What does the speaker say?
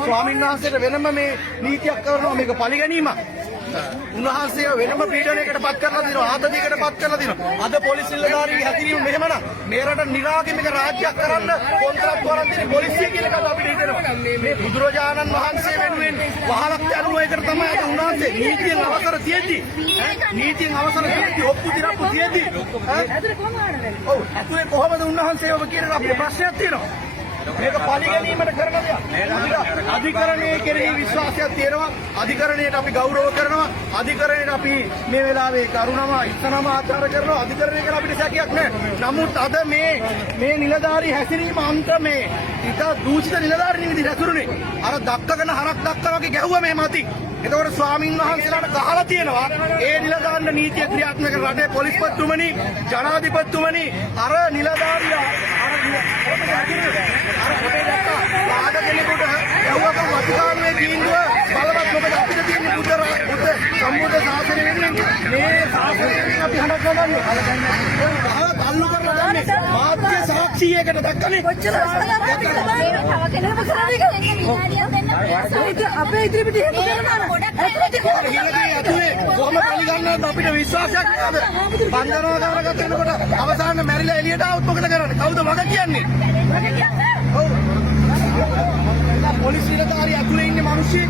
ස්වාමීන් වහන්සේට වෙනම මේ නීතියක් කරනවා මේක පරිගැනීමක්. උන්වහන්සේ වෙනම පීඩනයකට පත් කරලා දිනවා ආතතියකට පත් කරලා දිනවා. අද පොලිස් නිලධාරීන් හැදිරීම මෙහෙමනම් මේ රට නිරාගේ මේක රාජ්‍යයක් කරන්න කොන්ත්‍රාත් වරන් දෙන පොලිසිය කියලා එකක් අපිට හිතෙනවා. මේ බුදුරජාණන් වහන්සේ වෙනුවෙන් වහලක් යනවා එකට තමයි අද උන්වහන්සේ නීතියෙන් අවසර තියෙද්දි නීතියෙන් අවසර තියෙද්දි ඔප්පු දිරප්පු තියෙද්දි ඔව් ඇතුලේ කොහමද උන්වහන්සේ ඔබ කියන අපේ ප්‍රශ්නයක් තියෙනවා. මේක පරිගැනීමට කරන දෙයක්. අධිකරණයේ කෙරෙහි විශ්වාසයක් තියෙනවා. අධිකරණයට අපි ගෞරව කරනවා. අධිකරණයට අපි මේ වෙලාවේ කරුණම ඉස්සනම ආචාර කරනවා. අධිකරණය කරන අපිට සැකයක් නැහැ. නමුත් අද මේ නිලධාරී හැසිරීම අන්තමේ ඊට දූෂිත නිලධාරී විදිහට හැසිරුනේ. අර දක්කගෙන හරක් දක්කා වගේ ගැහුවා මේ මතින්. එතකොට ස්වාමීන් වහන්සේලාට ගහලා තියෙනවා ඒ නිලධාරණ නීතිය ක්‍රියාත්මක රටේ පොලිස්පතිතුමනි ජනාධිපතිතුමනි අර නිලධාරියා අර කොටේ දැක්කා ආද කෙනෙකුට යවුවකම අධිකාරියේ තීන්දුව බලවත් මොකද අපිට තියෙන බුද්ධ සම්බුද්ධ ශාසනය වෙනුවෙන් මේ ශාසනයෙන් අපි හඬ ගමන්නේ අල්ලු කරලා ගන්නේ මාධ්‍ය සාක්ෂියකට දැක්කනේ කොච්චර අපේ ඉදිරි පිට එහෙම කරනවා ඇතුලේ කොහොම පරිගන්නවද අපිට විශ්වාසයක් නෑද බන්ධනාගාර ගත වෙනකොට අවසාන මැරිලා එළියට આવුත් මොකද කරන්නේ කවුද වග කියන්නේ ඔව් පොලිස් නිලධාරිය ඇතුලේ ඉන්නේ මිනිස්සු